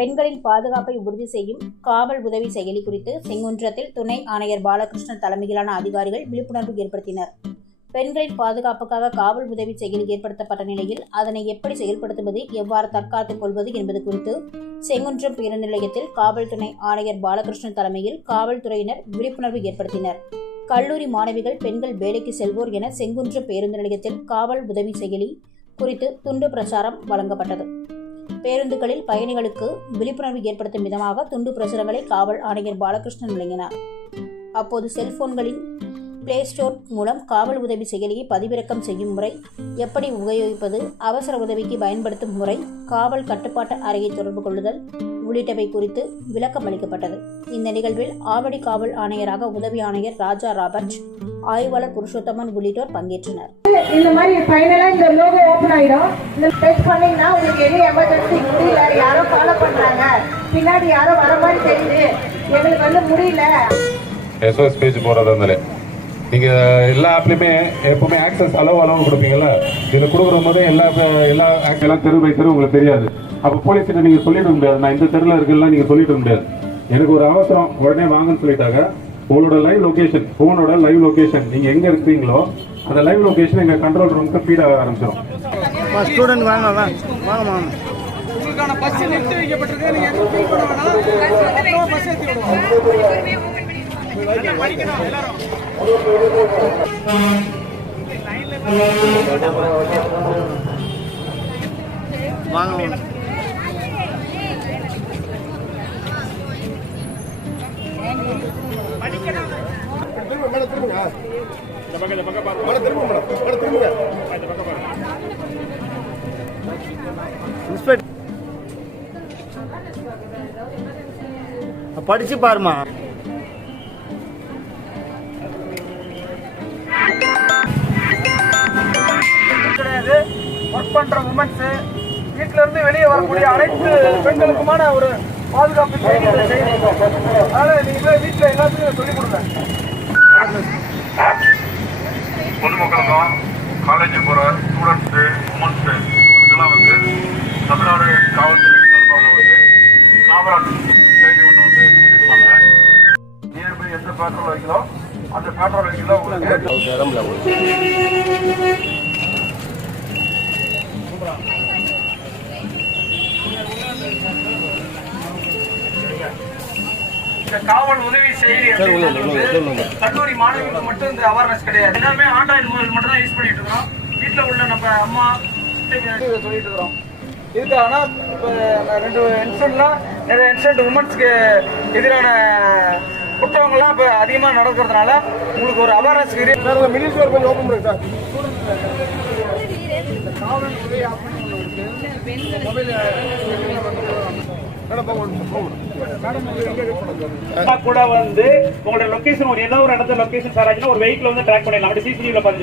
பெண்களின் பாதுகாப்பை உறுதி செய்யும் காவல் உதவி செயலி குறித்து செங்குன்றத்தில் துணை ஆணையர் பாலகிருஷ்ணன் தலைமையிலான அதிகாரிகள் விழிப்புணர்வு ஏற்படுத்தினர். பெண்களின் பாதுகாப்புக்காக காவல் உதவி செயலி ஏற்படுத்தப்பட்ட நிலையில் அதனை எப்படி செயல்படுத்துவது எவ்வாறு தற்காத்துக் கொள்வது என்பது குறித்து செங்குன்றம் பேருந்து நிலையத்தில் காவல் துணை ஆணையர் பாலகிருஷ்ணன் தலைமையில் காவல்துறையினர் விழிப்புணர்வு ஏற்படுத்தினர். கல்லூரி மாணவிகள் பெண்கள் வேலைக்கு செல்வோர் என செங்குன்றம் பேருந்து நிலையத்தில் காவல் உதவி செயலி குறித்து துண்டு பிரச்சாரம் வழங்கப்பட்டது. பேருந்துகளில் பயணிகளுக்கு விழிப்புணர்வு ஏற்படுத்தும் விதமாக துண்டு பிரசுரங்களை காவல் ஆணையர் பாலகிருஷ்ணன் வழங்கினார். அப்போது செல்போன்களின் பிளே ஸ்டோர் மூலம் காவல் உதவி செயலியை பதிவிறக்கம் செய்யும் முறை எப்படி உபயோகிப்பது அவசர உதவிக்கு பயன்படுத்தும் முறை காவல் கட்டுப்பாட்டு அறையை தொடர்பு கொள்ளுதல் உள்ளிட்டவை குறித்து விளக்கம் அளிக்கப்பட்டது. இந்த நிகழ்வில் ஆவடி காவல் ஆணையராக உதவி ஆணையர் ராஜா ராபர்ட் ஆய்வாளர் புருஷோத்தமன் உள்ளிட்டோர் பங்கேற்றனர். இந்த மாதிரி ஃபைனலாக இந்த லோகோ ஓப்பன் ஆகிடும் இந்த டச் பண்ணிங்கன்னா உங்களுக்கு எது எமர்ஜென்சி முடியல யாரோ ஃபாலோ பண்ணுறாங்க பின்னாடி யாரோ வர மாதிரி தெரியுது. எங்களுக்கு வந்து முடியல. எஸ்ஓஎஸ் பேஜ் போடுறதா இருந்தாலே. நீங்கள் எல்லா ஆப்லையுமே எப்பவுமே ஆக்சஸ் அளவு அளவு கொடுப்பீங்கல்ல? இதில் கொடுக்குற போது எல்லா எல்லா act- எல்லாம் தெரு பை தெரு உங்களுக்கு தெரியாது. அப்போ போலீஸ்கிட்ட நீங்கள் சொல்லிட முடியாது. நான் இந்த தெருவில் இருக்குல்லாம் நீங்கள் சொல்லிட முடியாது. எனக்கு ஒரு அவசரம். உடனே வாங்கன்னு சொல்லிட்டாங்க. உங்களோட லைவ் லொகேஷன் ஃபோனோட லைவ் லொகேஷன் நீங்கள் எங்கே இருக்கீங்களோ அந்த லைவ் லொகேஷன் எங்கள் கண்ட்ரோல் ரூமுக்கு ஃபீட் ஆக ஆரம்பிச்சிடும் ஸ்டூடெண்ட் வாங்க வாங்க வாங்க வாங்க. உங்களுக்கான பஸ் நிறுத்தி வைக்கப்பட்டிருக்கு. நீங்க எதுவும் ஃபீல் பண்ண வேணாம். பஸ் ஏற்றி விடுவோம். படிக்கணும் எல்லாரும். வாங்க. படிச்சு பாருமா கிடையாது ஒர்க் பண்ற உமன்ஸ் வீட்ல இருந்து வெளியே வரக்கூடிய அனைத்து பெண்களுக்குமான ஒரு பாதுகாப்பு செய்தி. அதனால நீங்க வீட்டுல ஸ்டூடெண்ட்ஸு உமன்ஸு இவங்களுக்கெல்லாம் வந்து தமிழ்நாடு காவல்துறை சார்பாக வந்து காமராஜ் செய்தி ஒன்று வந்து சொல்லியிருப்பாங்க நியர்பை எந்த பேட்ரோல் வைக்கிறோம் அந்த பேட்ரோல் வைக்கிறோம் உங்களுக்கு இந்த காவல் உதவி செய்தி கல்லூரி மாணவிகளுக்கு மட்டும் இந்த அவேர்னஸ் கிடையாது. எல்லாமே ஆண்ட்ராய்டு மொபைல் மட்டும் தான் யூஸ் பண்ணிட்டு இருக்கோம் வீட்டில் உள்ள நம்ம அம்மா சொல்லிட்டு இருக்கிறோம். இதுக்கான இப்போ ரெண்டு இன்சிடென்ட்லாம் நிறைய இன்சிடென்ட் உமன்ஸ்க்கு எதிரான குற்றங்கள்லாம் இப்போ அதிகமாக நடக்கிறதுனால உங்களுக்கு ஒரு அவேர்னஸ் சார் மினி ஸ்டோர் கொஞ்சம் ஓப்பன் பண்ணுங்க சார். கூட வந்து உங்களோட லொகேஷன் ஒரு ஏதோ ஒரு இடத்துல லொகேஷன் சார் ஆச்சுன்னா ஒரு வெஹிக்கிள் வந்து ட்ராக் பண்ணிடலாம். அப்படி சிசிடிவில பார்த்துட்டு